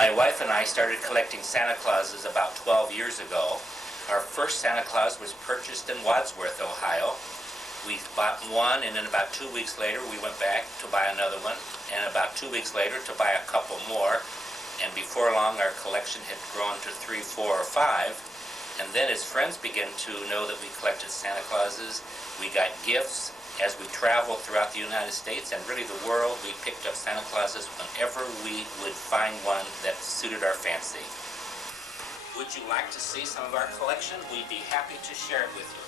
My wife and I started collecting Santa Clauses about 12 years ago. Our first Santa Claus was purchased in Wadsworth, Ohio. We bought one, and then about 2 weeks later we went back to buy another one, and about 2 weeks later to buy a couple more. And before long our collection had grown to 3, 4, or 5. And then as friends began to know that we collected Santa Clauses, we got gifts. As we traveled throughout the United States and really the world, we picked up Santa Clauses whenever we would find one that suited our fancy. Would you like to see some of our collection? We'd be happy to share it with you.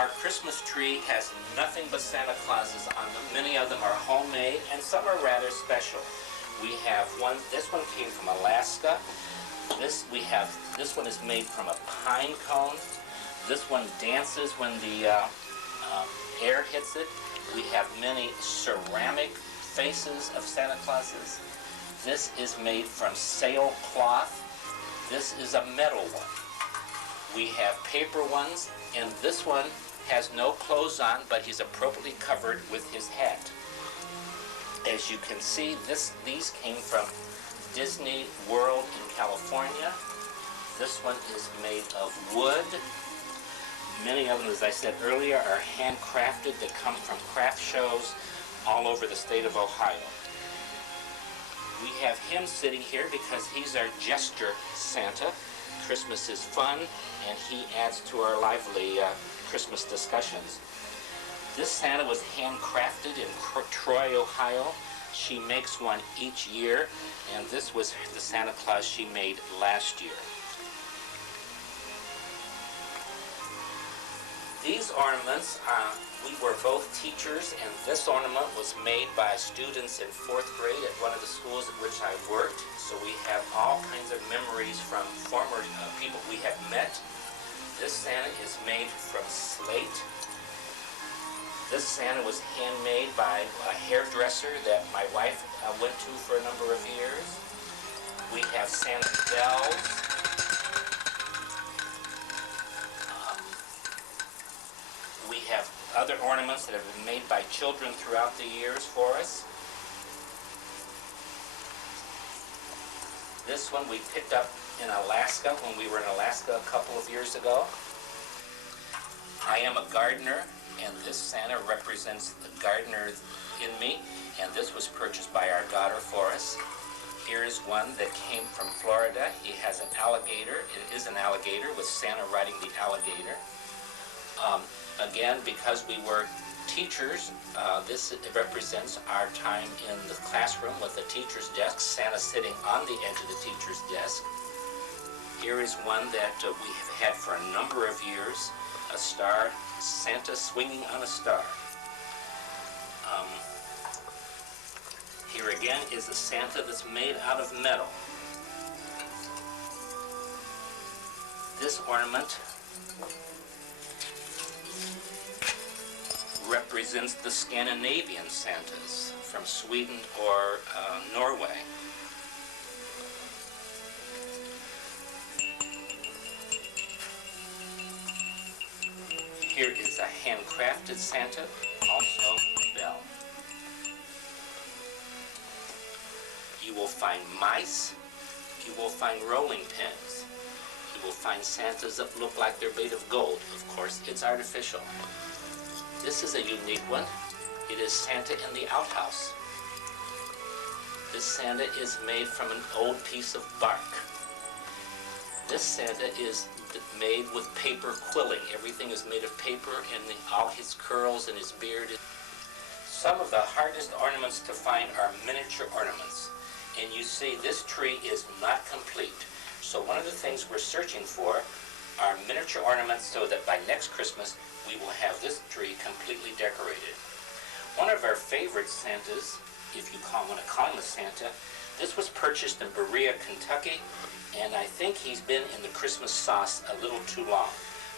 Our Christmas tree has nothing but Santa Clauses on them. Many of them are homemade and some are rather special. We have one, this one came from Alaska. This one is made from a pine cone. This one dances when the air hits it. We have many ceramic faces of Santa Clauses. This is made from sailcloth. This is a metal one. We have paper ones, and this one has no clothes on, but he's appropriately covered with his hat. As you can see, these came from Disney World in California. This one is made of wood. Many of them, as I said earlier, are handcrafted. They come from craft shows all over the state of Ohio. We have him sitting here because he's our gesture Santa. Christmas is fun, and he adds to our lively Christmas discussions. This Santa was handcrafted in Troy, Ohio. She makes one each year, and this was the Santa Claus she made last year. These ornaments, we were both teachers, and this ornament was made by students in 4th grade at one of the schools at which I worked. So we have all kinds of memories from former people we have met. This Santa is made from slate. This Santa was handmade by a hairdresser that my wife went to for a number of years. We have Santa bells. We have other ornaments that have been made by children throughout the years for us. This one we picked up in Alaska when we were in Alaska a couple of years ago. I am a gardener, and this Santa represents the gardener in me, and this was purchased by our daughter for us. Here is one that came from Florida. He has an alligator. It is an alligator with Santa riding the alligator. Again, because we were teachers, this represents our time in the classroom with the teacher's desk, Santa sitting on the edge of the teacher's desk. Here is one that we have had for a number of years, a star, Santa swinging on a star. Here again is a Santa that's made out of metal. This ornament represents the Scandinavian Santas from Sweden or Norway. Here is a handcrafted Santa, also a bell. You will find mice. You will find rolling pins. You will find Santas that look like they're made of gold. Of course, it's artificial. This is a unique one. It is Santa in the outhouse. This Santa is made from an old piece of bark. This Santa is made with paper quilling. Everything is made of paper, and all his curls and his beard. Some of the hardest ornaments to find are miniature ornaments. And you see, this tree is not complete. So one of the things we're searching for are miniature ornaments so that by next Christmas, we will have this tree completely decorated. One of our favorite Santas, if you want to call him a Santa, this was purchased in Berea, Kentucky, and I think he's been in the Christmas sauce a little too long.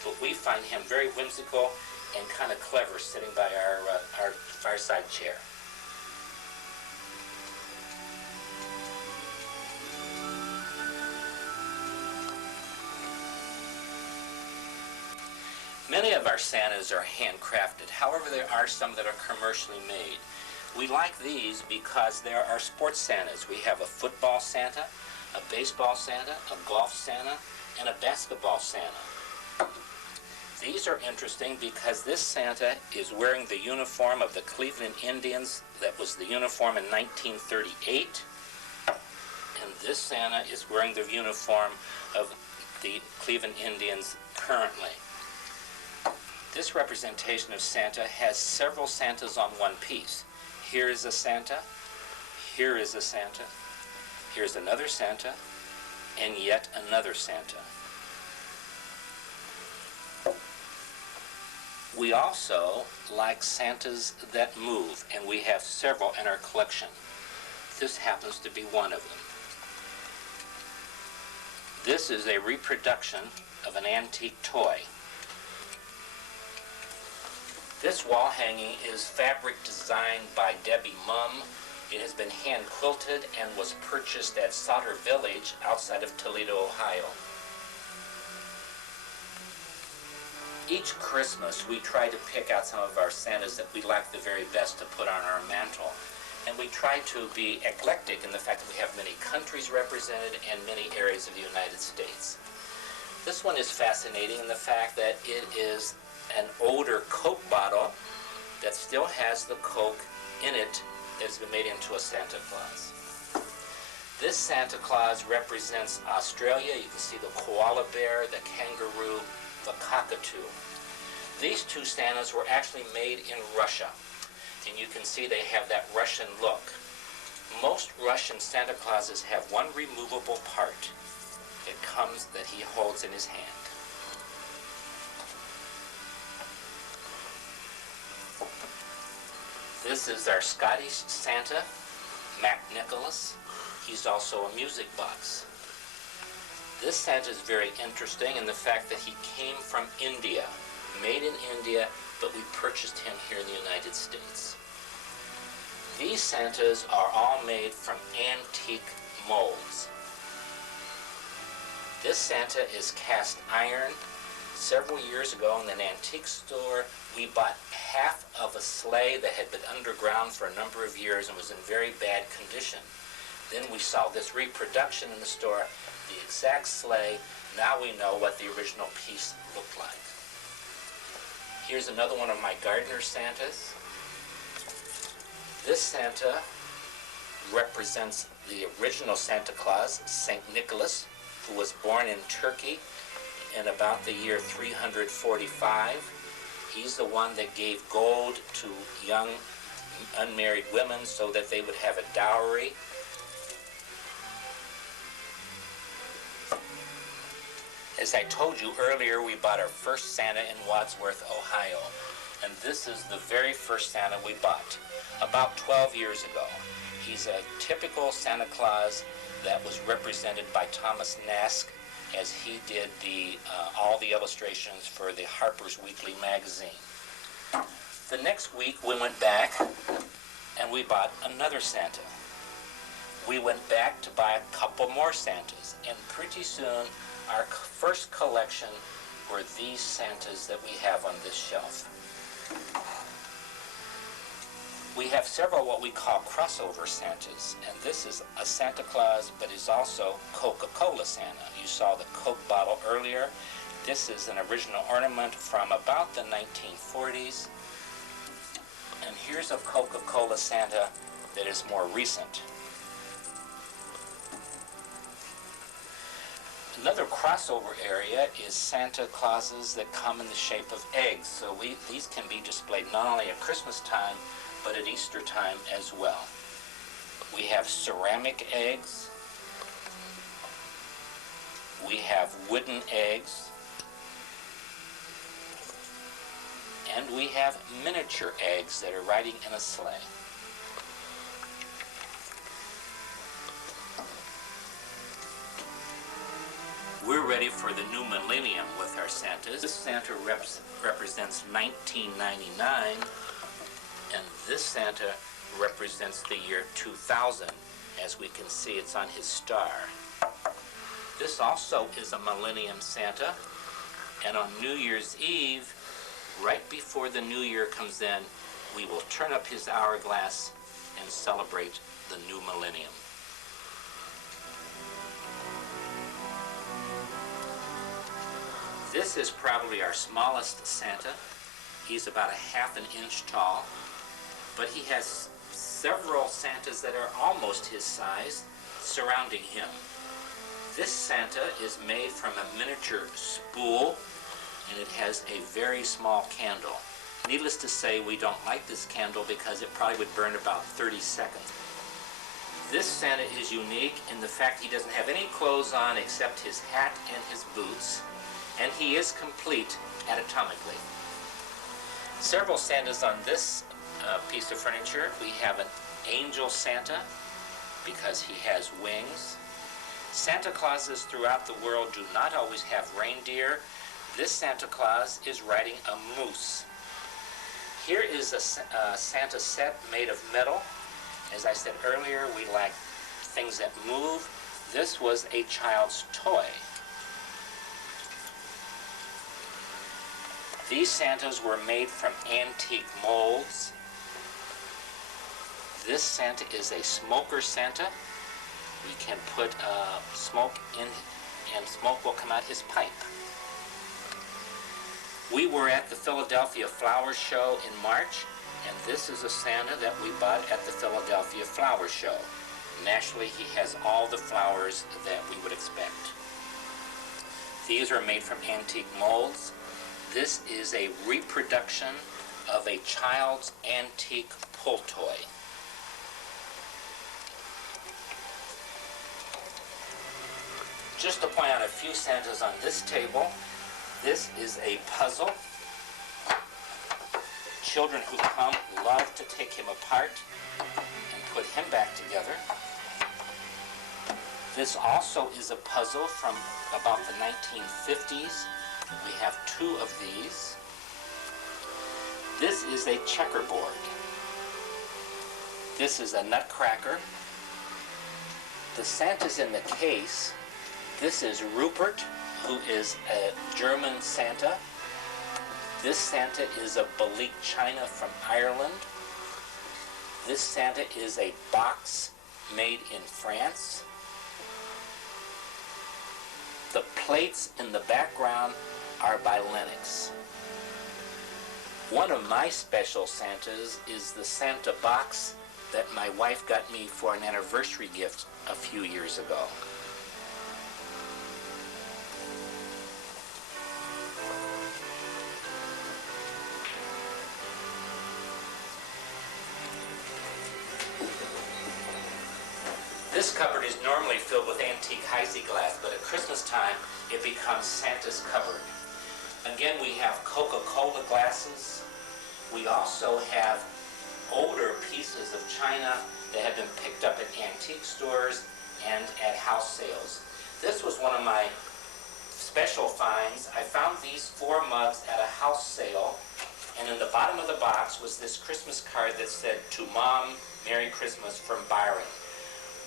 But we find him very whimsical and kind of clever sitting by our fireside chair. Many of our Santas are handcrafted. However, there are some that are commercially made. We like these because there are sports Santas. We have a football Santa, a baseball Santa, a golf Santa, and a basketball Santa. These are interesting because this Santa is wearing the uniform of the Cleveland Indians that was the uniform in 1938. And this Santa is wearing the uniform of the Cleveland Indians currently. This representation of Santa has several Santas on one piece. Here is a Santa, here is a Santa, here's another Santa, and yet another Santa. We also like Santas that move, and we have several in our collection. This happens to be one of them. This is a reproduction of an antique toy. This wall hanging is fabric designed by Debbie Mumm. It has been hand quilted and was purchased at Sauter Village outside of Toledo, Ohio. Each Christmas we try to pick out some of our Santas that we like the very best to put on our mantle. And we try to be eclectic in the fact that we have many countries represented and many areas of the United States. This one is fascinating in the fact that it is an older Coke bottle that still has the Coke in it that's been made into a Santa Claus. This Santa Claus represents Australia. You can see the koala bear, the kangaroo, the cockatoo. These two Santas were actually made in Russia, and you can see they have that Russian look. Most Russian Santa Clauses have one removable part that he holds in his hand. This is our Scottish Santa, Mac Nicholas. He's also a music box. This Santa is very interesting in the fact that he came from India, made in India, but we purchased him here in the United States. These Santas are all made from antique molds. This Santa is cast iron. Several years ago in an antique store, we bought half of a sleigh that had been underground for a number of years and was in very bad condition. Then we saw this reproduction in the store, the exact sleigh. Now we know what the original piece looked like. Here's another one of my gardener Santas. This Santa represents the original Santa Claus, St. Nicholas, who was born in Turkey in about the year 345. He's the one that gave gold to young unmarried women so that they would have a dowry. As I told you earlier, we bought our first Santa in Wadsworth, Ohio. And this is the very first Santa we bought, about 12 years ago. He's a typical Santa Claus that was represented by Thomas Nask, as he did all the illustrations for the Harper's Weekly magazine. The next week we went back and we bought another Santa. We went back to buy a couple more Santas, and pretty soon our first collection were these Santas that we have on this shelf. We have several what we call crossover Santas, and this is a Santa Claus, but is also Coca-Cola Santa. You saw the Coke bottle earlier. This is an original ornament from about the 1940s. And here's a Coca-Cola Santa that is more recent. Another crossover area is Santa Clauses that come in the shape of eggs. So these can be displayed not only at Christmas time, but at Easter time as well. We have ceramic eggs. We have wooden eggs. And we have miniature eggs that are riding in a sleigh. We're ready for the new millennium with our Santas. This Santa represents 1999, and this Santa represents the year 2000. As we can see, it's on his star. This also is a millennium Santa, and on New Year's Eve, right before the new year comes in, we will turn up his hourglass and celebrate the new millennium. This is probably our smallest Santa. He's about a half an inch tall, but he has several Santas that are almost his size surrounding him. This Santa is made from a miniature spool, and it has a very small candle. Needless to say, we don't like this candle because it probably would burn about 30 seconds. This Santa is unique in the fact he doesn't have any clothes on except his hat and his boots, and he is complete anatomically. Several Santas on this piece of furniture. We have an angel Santa because he has wings. Santa Clauses throughout the world do not always have reindeer. This Santa Claus is riding a moose. Here is a Santa set made of metal. As I said earlier, we like things that move. This was a child's toy. These Santas were made from antique molds. This Santa is a smoker Santa. We can put smoke in and smoke will come out his pipe. We were at the Philadelphia Flower Show in March, and this is a Santa that we bought at the Philadelphia Flower Show. Naturally, he has all the flowers that we would expect. These are made from antique molds. This is a reproduction of a child's antique pull toy. Just to point out a few Santas on this table, this is a puzzle. Children who come love to take him apart and put him back together. This also is a puzzle from about the 1950s. We have two of these. This is a checkerboard. This is a nutcracker. The Santas in the case. This is Rupert, who is a German Santa. This Santa is a Balik China from Ireland. This Santa is a box made in France. The plates in the background are by Lennox. One of my special Santas is the Santa box that my wife got me for an anniversary gift a few years ago. This cupboard is normally filled with antique Heisey glass, but at Christmas time, it becomes Santa's cupboard. Again, we have Coca-Cola glasses. We also have older pieces of china that have been picked up at antique stores and at house sales. This was one of my special finds. I found these 4 mugs at a house sale, and in the bottom of the box was this Christmas card that said, "To Mom, Merry Christmas from Byron."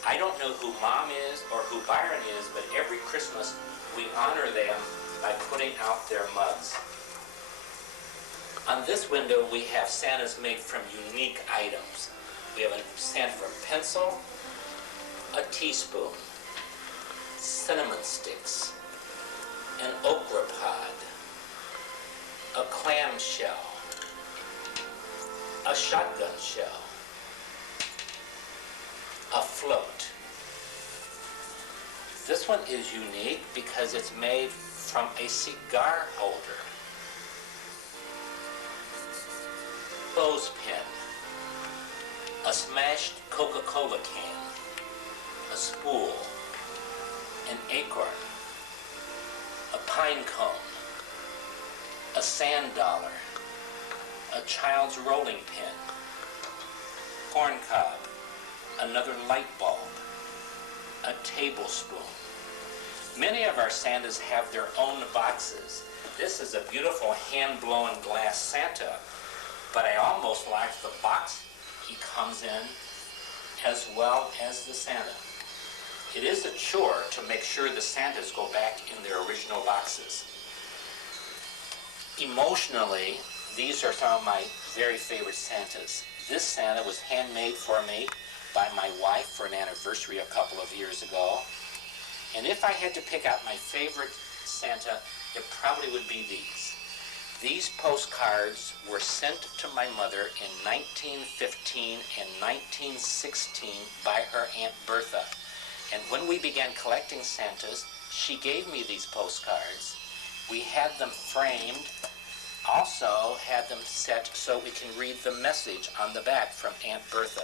I don't know who Mom is or who Byron is, but every Christmas we honor them by putting out their mugs. On this window we have Santas made from unique items. We have a Santa from pencil, a teaspoon, cinnamon sticks, an okra pod, a clam shell, a shotgun shell, a float. This one is unique because it's made from a cigar holder. Bose pen, a smashed Coca-Cola can, a spool, an acorn, a pine cone, a sand dollar, a child's rolling pin, corn cob, another light bulb, a tablespoon. Many of our Santas have their own boxes. This is a beautiful hand-blown glass Santa, but I almost like the box he comes in as well as the Santa. It is a chore to make sure the Santas go back in their original boxes. Emotionally, these are some of my very favorite Santas. This Santa was handmade for me by my wife for an anniversary a couple of years ago. And if I had to pick out my favorite Santa, it probably would be these. These postcards were sent to my mother in 1915 and 1916 by her Aunt Bertha. And when we began collecting Santas, she gave me these postcards. We had them framed, also had them set so we can read the message on the back from Aunt Bertha.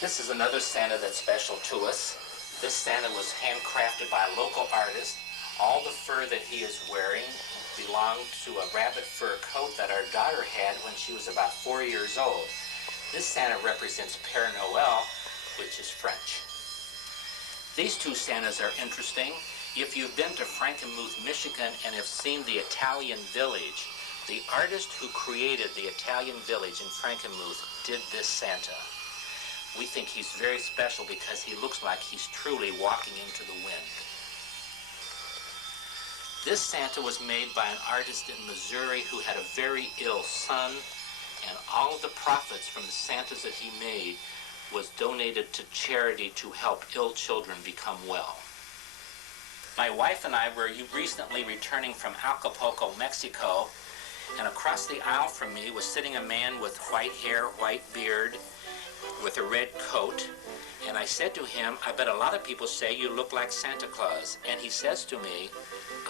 This is another Santa that's special to us. This Santa was handcrafted by a local artist. All the fur that he is wearing belonged to a rabbit fur coat that our daughter had when she was about 4 years old. This Santa represents Père Noël, which is French. These two Santas are interesting. If you've been to Frankenmuth, Michigan and have seen the Italian village, the artist who created the Italian village in Frankenmuth did this Santa. We think he's very special because he looks like he's truly walking into the wind. This Santa was made by an artist in Missouri who had a very ill son, and all of the profits from the Santas that he made was donated to charity to help ill children become well. My wife and I were recently returning from Acapulco, Mexico, and across the aisle from me was sitting a man with white hair, white beard, with a red coat. And I said to him, I bet a lot of people say you look like Santa Claus. And he says to me,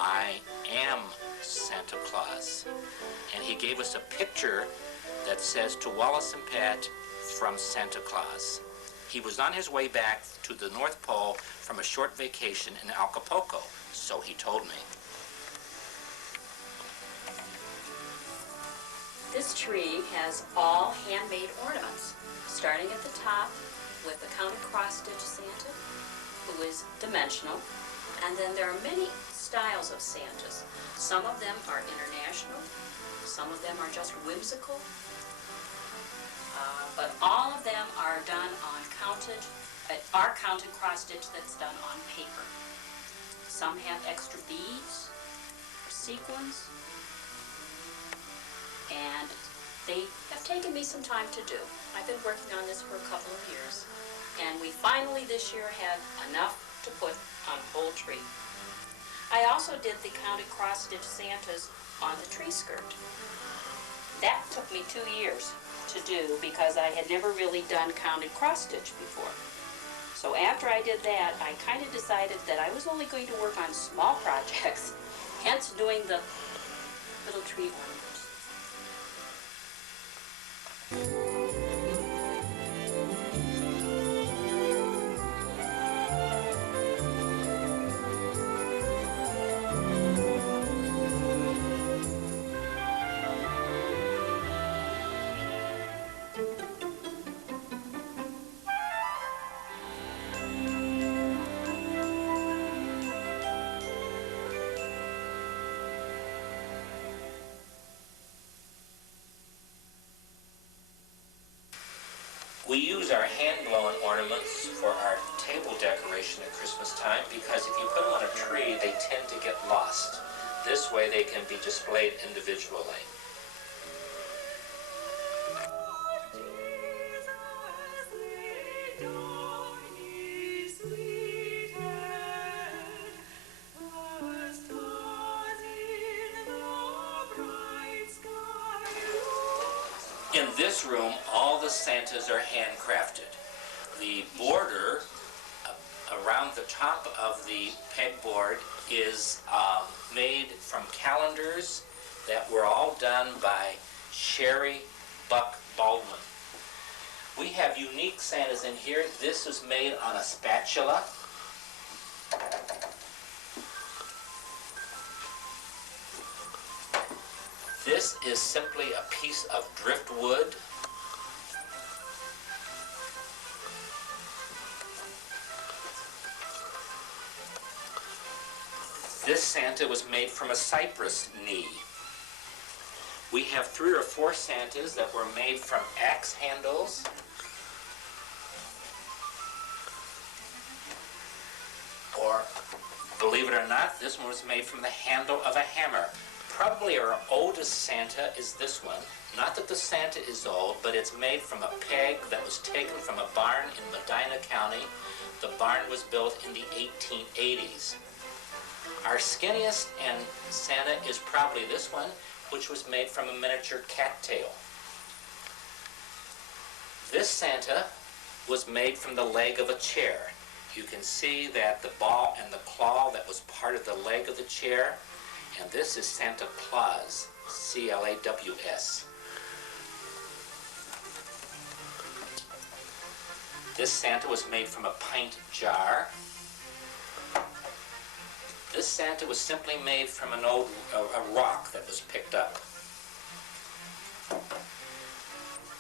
I am Santa Claus. And he gave us a picture that says, to Wallace and Pat, from Santa Claus. He was on his way back to the North Pole from a short vacation in Acapulco, so he told me. This tree has all handmade ornaments, starting at the top with the counted cross-stitch Santa, who is dimensional, and then there are many styles of Santas. Some of them are international, some of them are just whimsical, but all of them are done on counted cross-stitch that's done on paper. Some have extra beads, sequins, and they have taken me some time to do. I've been working on this for a couple of years, and we finally this year had enough to put on the whole tree. I also did the counted cross-stitch Santas on the tree skirt. That took me 2 years to do because I had never really done counted cross-stitch before. So after I did that, I kind of decided that I was only going to work on small projects, hence doing the little tree ornaments. We use our hand-blown ornaments for our table decoration at Christmas time because if you put them on a tree, they tend to get lost. This way they can be displayed individually. In this room, all the Santas are handcrafted. The border around the top of the pegboard is made from calendars that were all done by Sherry Buck Baldwin. We have unique Santas in here. This is made on a spatula. This is simply a piece of driftwood. This Santa was made from a cypress knee. We have 3 or 4 Santas that were made from axe handles. Or, believe it or not, this one was made from the handle of a hammer. Probably our oldest Santa is this one. Not that the Santa is old, but it's made from a peg that was taken from a barn in Medina County. The barn was built in the 1880s. Our skinniest and Santa is probably this one, which was made from a miniature cattail. This Santa was made from the leg of a chair. You can see that the ball and the claw that was part of the leg of the chair, and this is Santa Claus, C-L-A-W-S. This Santa was made from a pint jar. This Santa was simply made from an old a rock that was picked up.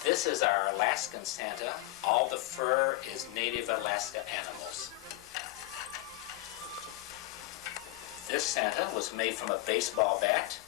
This is our Alaskan Santa. All the fur is native Alaska animals. This Santa was made from a baseball bat.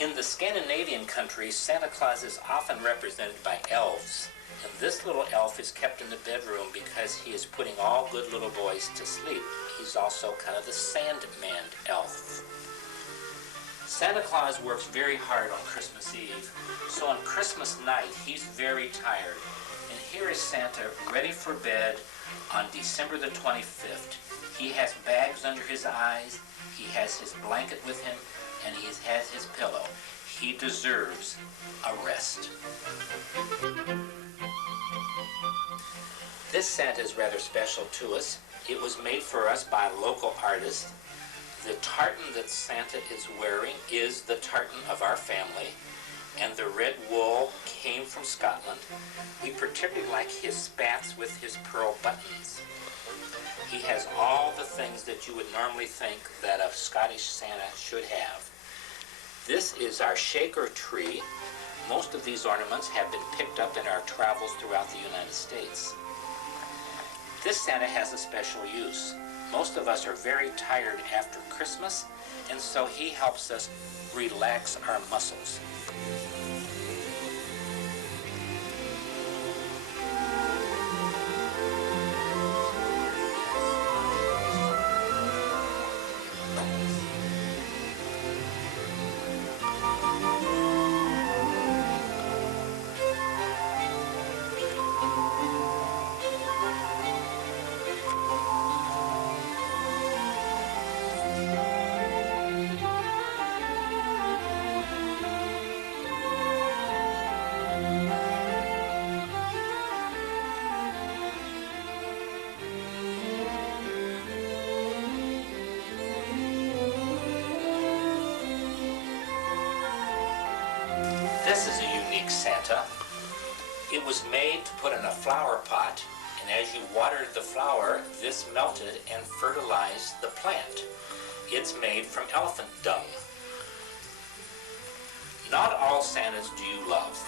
In the Scandinavian countries, Santa Claus is often represented by elves, and this little elf is kept in the bedroom because he is putting all good little boys to sleep. He's also kind of the Sandman elf. Santa Claus works very hard on Christmas Eve, so on Christmas night he's very tired. And here is Santa ready for bed on December the 25th. He has bags under his eyes, he has his blanket with him, and he has his pillow. He deserves a rest. This Santa is rather special to us. It was made for us by a local artist. The tartan that Santa is wearing is the tartan of our family, and the red wool came from Scotland. We particularly like his spats with his pearl buttons. He has all the things that you would normally think that a Scottish Santa should have. This is our shaker tree. Most of these ornaments have been picked up in our travels throughout the United States. This Santa has a special use. Most of us are very tired after Christmas, and so he helps us relax our muscles. This is a unique Santa. It was made to put in a flower pot, and as you watered the flower, this melted and fertilized the plant. It's made from elephant dung. Not all Santas do you love.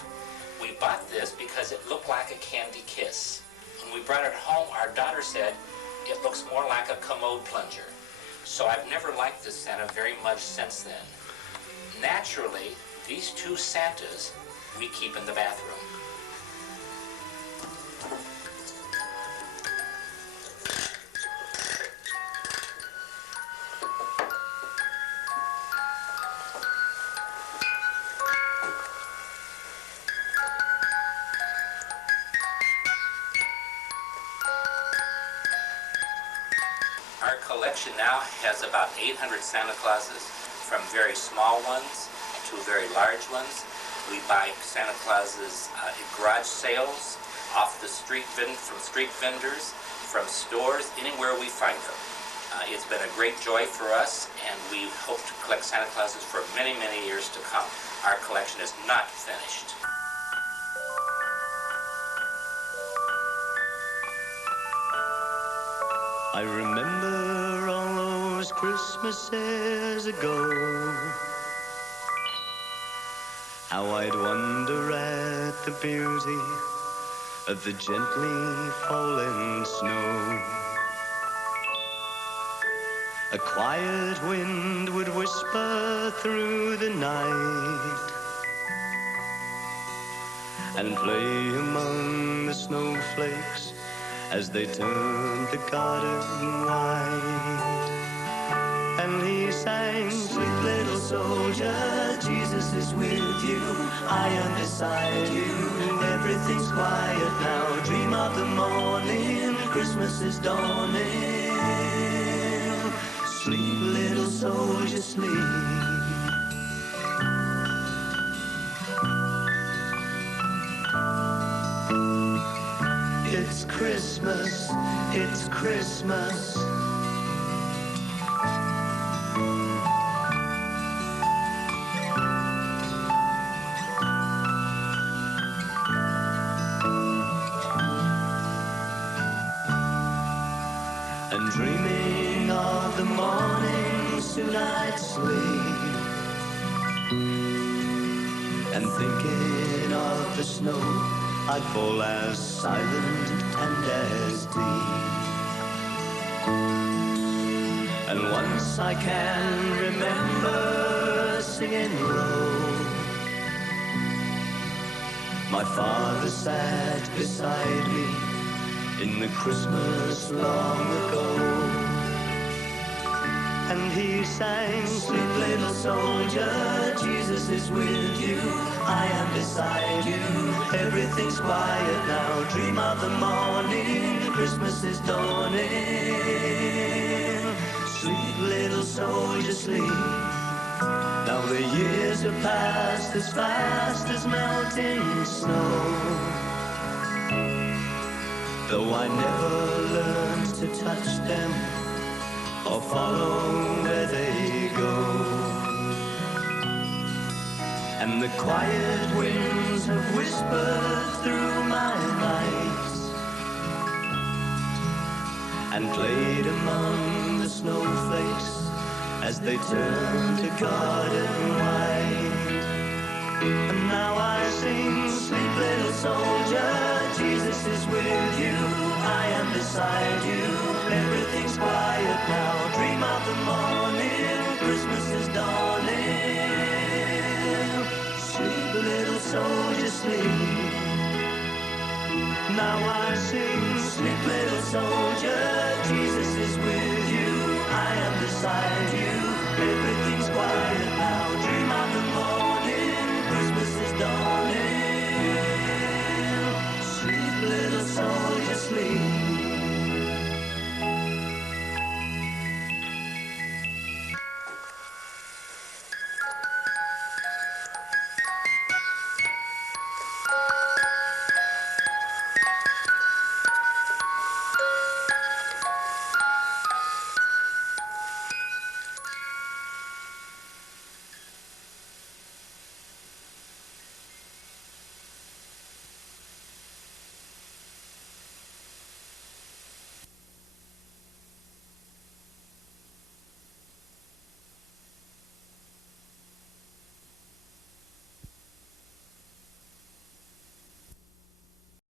We bought this because it looked like a candy kiss. When we brought it home, our daughter said, it looks more like a commode plunger. So I've never liked this Santa very much since then. Naturally, these two Santas we keep in the bathroom. Our collection now has about 800 Santa Clauses, from very small ones to very large ones. We buy Santa Claus's garage sales, off the street from street vendors, from stores, anywhere we find them. It's been a great joy for us, and we hope to collect Santa Clauses for many, many years to come. Our collection is not finished. I remember all those Christmases ago, how I'd wonder at the beauty of the gently falling snow. A quiet wind would whisper through the night and play among the snowflakes as they turned the garden white. And he sang, "Sweet little soldier, Jesus is with you. I am beside you. Everything's quiet now. Dream of the morning. Christmas is dawning. Sleep, little soldier, sleep." It's Christmas, it's Christmas. And dreaming of the morning, soon I'd sleep. And thinking of the snow, I'd fall as silent and as deep. And once I can remember singing low, my father sat beside me in the Christmas long ago. And he sang, "Sleep, little soldier, Jesus is with you. I am beside you. Everything's quiet now. Dream of the morning. Christmas is dawning. Sleep, little soldier, sleep." Now the years have passed as fast as melting snow, though I never learned to touch them or follow where they go. And the quiet winds have whispered through my nights and played among the snowflakes as they turned to garden white. And now I sing, "Sleep, little soldier, Jesus is with you. I am beside you. Everything's quiet now. Dream of the morning. Christmas is dawning. Sleep, little soldier, sleep." Now I sing, "Sleep, little soldier, Jesus is with you. I am beside you.